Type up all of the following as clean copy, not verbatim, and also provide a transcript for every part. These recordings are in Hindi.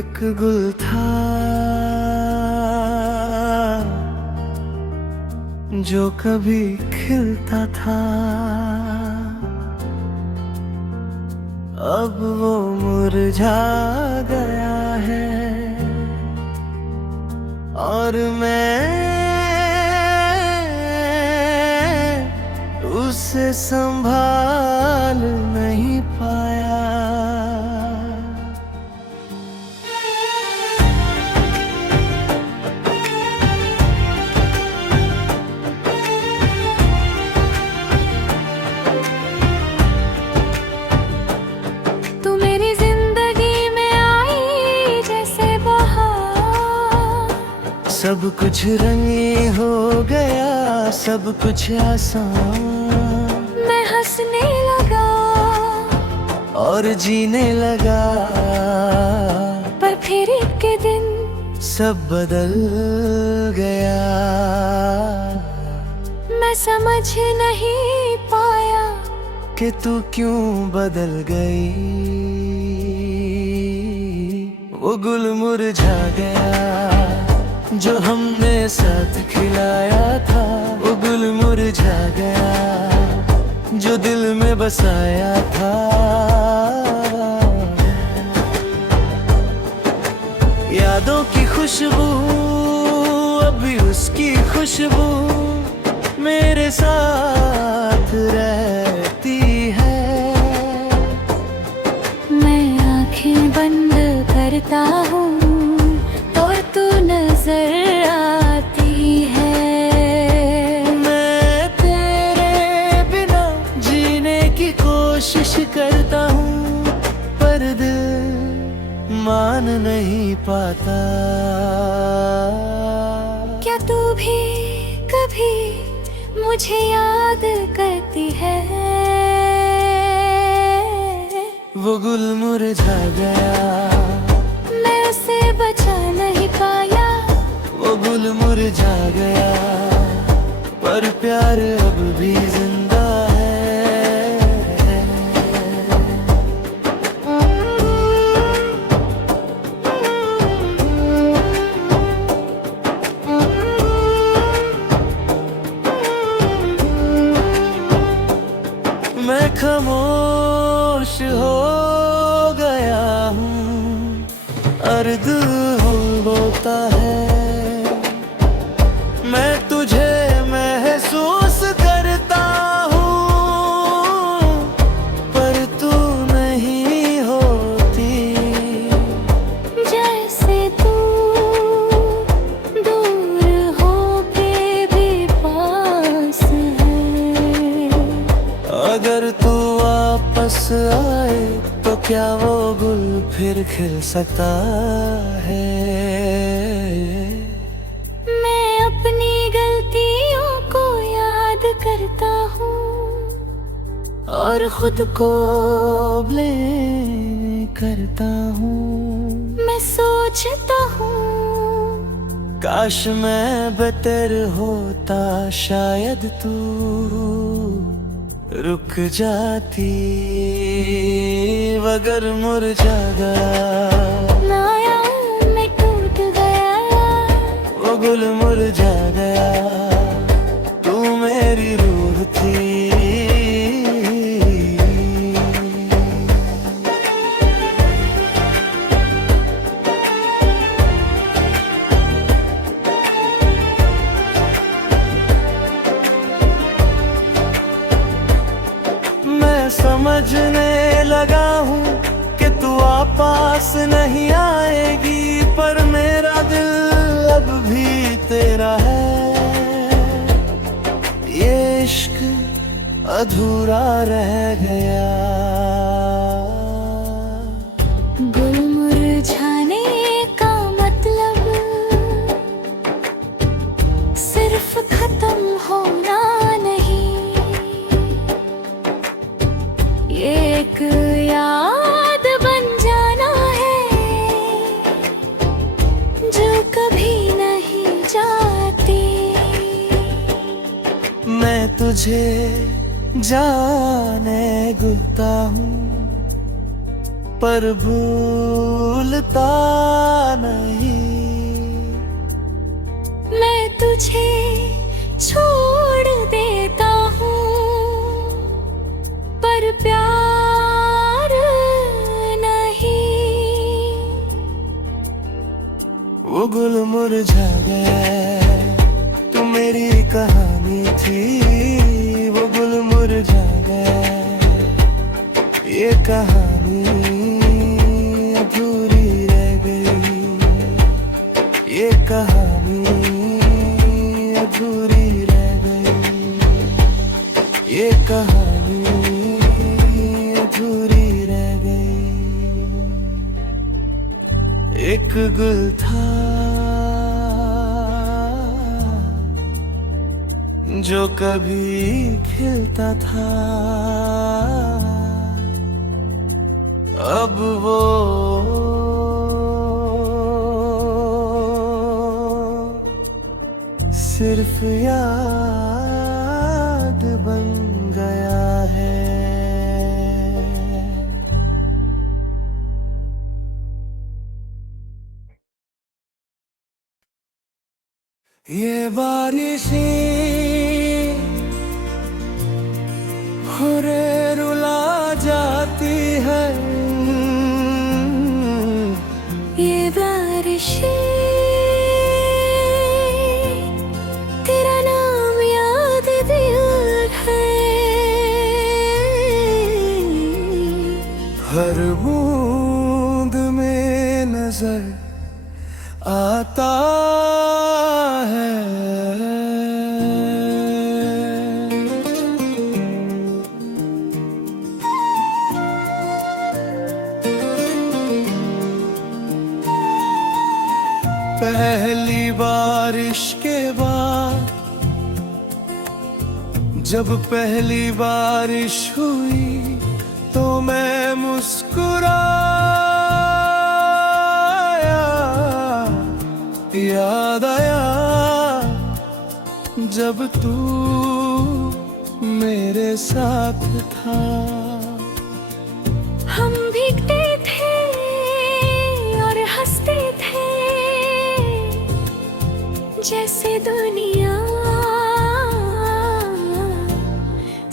एक गुल था जो कभी खिलता था, अब वो मुरझा गया है और मैं उसे संभाल नहीं पाया। तू मेरी जिंदगी में आई जैसे बहार, सब कुछ रंगी हो गया, सब कुछ आसान। मैं हंसने लगा और जीने लगा, पर फिर एक दिन सब बदल गया। मैं समझ नहीं पाया कि तू क्यों बदल गई। वो गुल मुरझा गया जो हमने साथ खिलाया था, वो गुल मुरझा गया जो दिल में बसाया था। यादों की खुशबू अभी उसकी खुशबू मेरे साथ रहती है। मैं आंखें बंद करता हूँ तो तू नजर आती है। मैं तेरे बिना जीने की कोशिश करता हूँ, पर दिल मान नहीं पाता। क्या तू भी कभी मुझे याद करती है? वो गुल मुरझा गया, मैं उसे बचा नहीं पाया। वो गुल मुरझा गया, पर प्यार अब भी जिंदा है। मैं खामोश हो गया हूँ, अर्द हो बोलता है। मैं तुझे महसूस करता हूँ, पर तू नहीं होती। जैसे तू दूर हो के भी पास है। अगर तू वापस आए तो क्या वो गुल फिर खिल सकता है? मैं अपनी गलतियों को याद करता हूँ और खुद को ब्लेम करता हूँ। मैं सोचता हूँ काश मैं बेहतर होता, शायद तू रुक जाती। मगर मुरझा गया, माया में टूट गया। वो गुल मुरझा गया, तू मेरी रूह थी। मैं समझने लगा हूँ कि तू वापस नहीं आएगी, पर मेरा दिल अब भी तेरा है। ये इश्क अधूरा रह गया। गुल मुरझाने का मतलब सिर्फ खत्म होना नहीं, ये एक याद बन जाना है जो कभी नहीं जाती। मैं तुझे जाने गुता हूँ, पर भूलता नहीं। मैं तुझे छोड़ देता हूँ पर प्यार नहीं। वो गुल मुरझा गया, तू मेरी कहानी थी। वो गुल मुरझा गया, ये कहानी अधूरी रह गई। ये कहानी अधूरी रह गई। ये कहानी अधूरी रह गई। एक गुल था जो कभी खिलता था, अब वो सिर्फ याद बन गया है। ये बारिशें हो रे रुला जाती है। ये बारिशें तेरा नाम याद दिल है। हर बूंद में नजर आता है। पहली बारिश के बाद जब पहली बारिश हुई तो मैं मुस्कुराया। याद आया जब तू मेरे साथ था। हम भीगते थे और हंसते थे जैसे दुनिया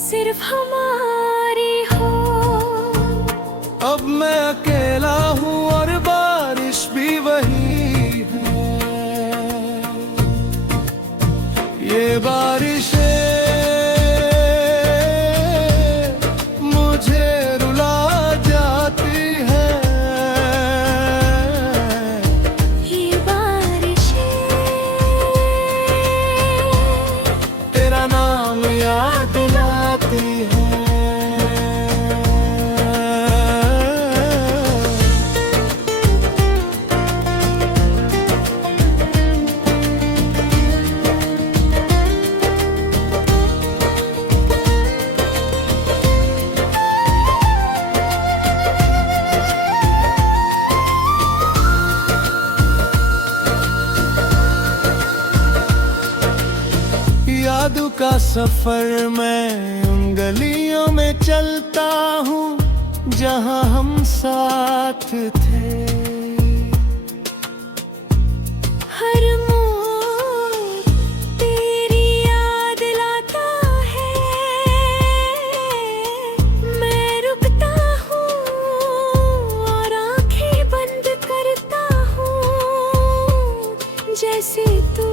सिर्फ हमारी हो। अब मैं अकेला हूँ और बारिश भी वही है। ये बारिशें मुझे रुला जाती है। ये बारिशें तेरा नाम याद दिलाती है। यादों का सफर मैं उन गलियों में चलता हूँ जहाँ हम साथ थे। हर मोड़ तेरी याद लाता है। मैं रुकता हूँ और आंखें बंद करता हूँ जैसे तू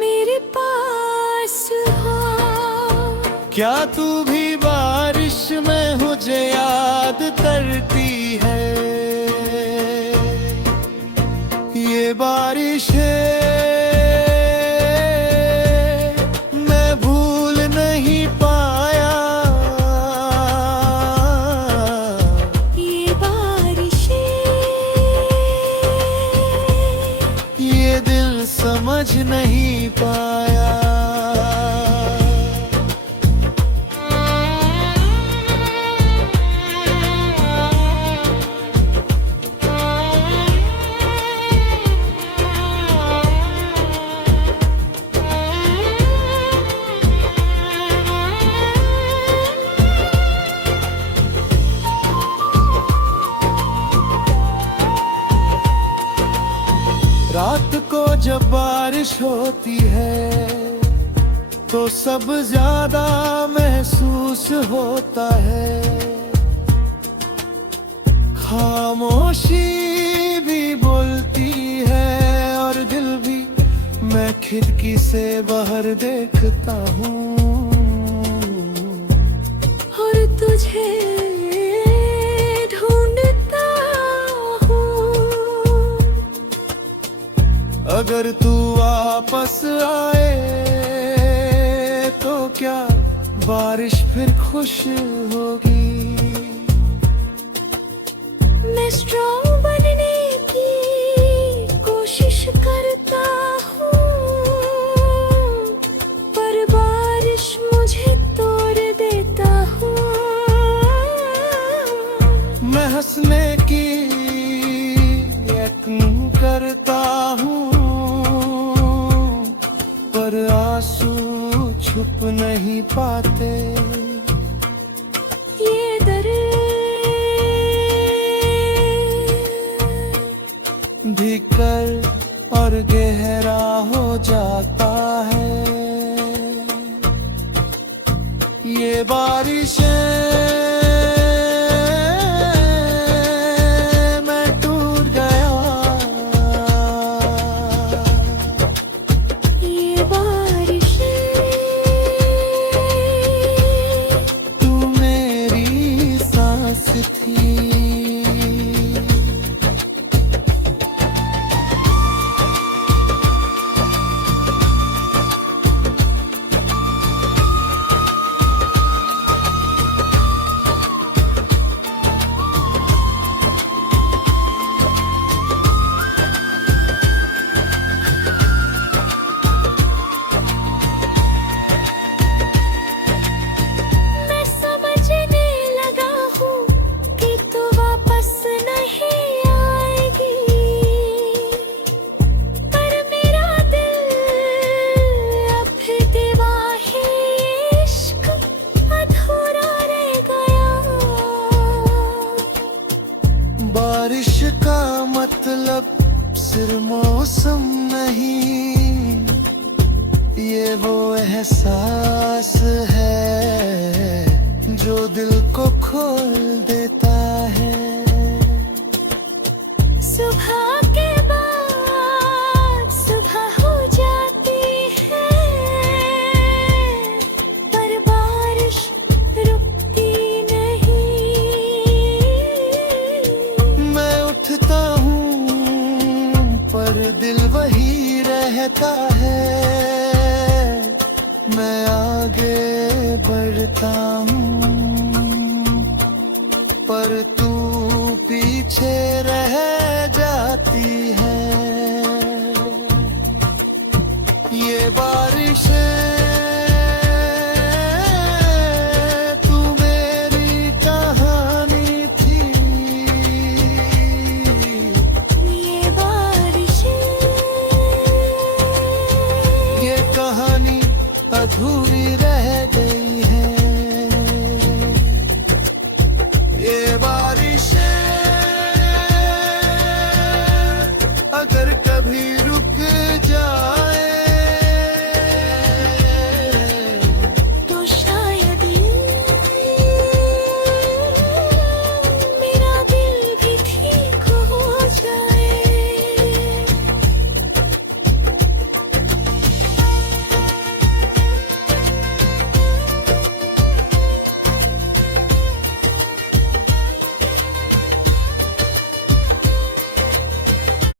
मेरे पास हो। क्या तू भी बारिश में मुझे याद करती है? ये बारिशें मैं भूल नहीं पाया। ये बारिशें ये दिल समझ नहीं पाया। रात को जब बारिश होती है तो सब ज्यादा महसूस होता है। खामोशी भी बोलती है और दिल भी, मैं खिड़की से बाहर देखता हूँ और तुझे ढूंढता हूँ। अगर तू वापस आए तो क्या बारिश फिर खुश होगी। मैं स्ट्रॉन्ग बनने की कोशिश करता हूँ, पर बारिश मुझे तोड़ देता हूँ। मैं हंसने की यत्न करता हूँ, पर आंसू छुप नहीं पाते। ये दर्द भीतर और गहरा हो जाता है। ये बारिशें मैं टूट गया। ये बारिशें तू मेरी सांस थी। मैं समझने लगा हूँ कि तू वापस नहीं आएगी, पर मेरा दिल अब भी दीवाहे इश्क अधूरा रह गया। बारिश का मतलब सिर्फ मौसम नहीं, ये वो एहसास है जो दिल को खोल देता है। सुबह के बाद सुबह हो जाती है, पर बारिश रुकती नहीं। मैं उठता हूँ पर दिल वही रहता है। मैं आगे बढ़ता हूँ पर तू पीछे रह जाती है। ये बारिशें तू मेरी कहानी थी। ये बारिशें ये कहानी अधूरी रह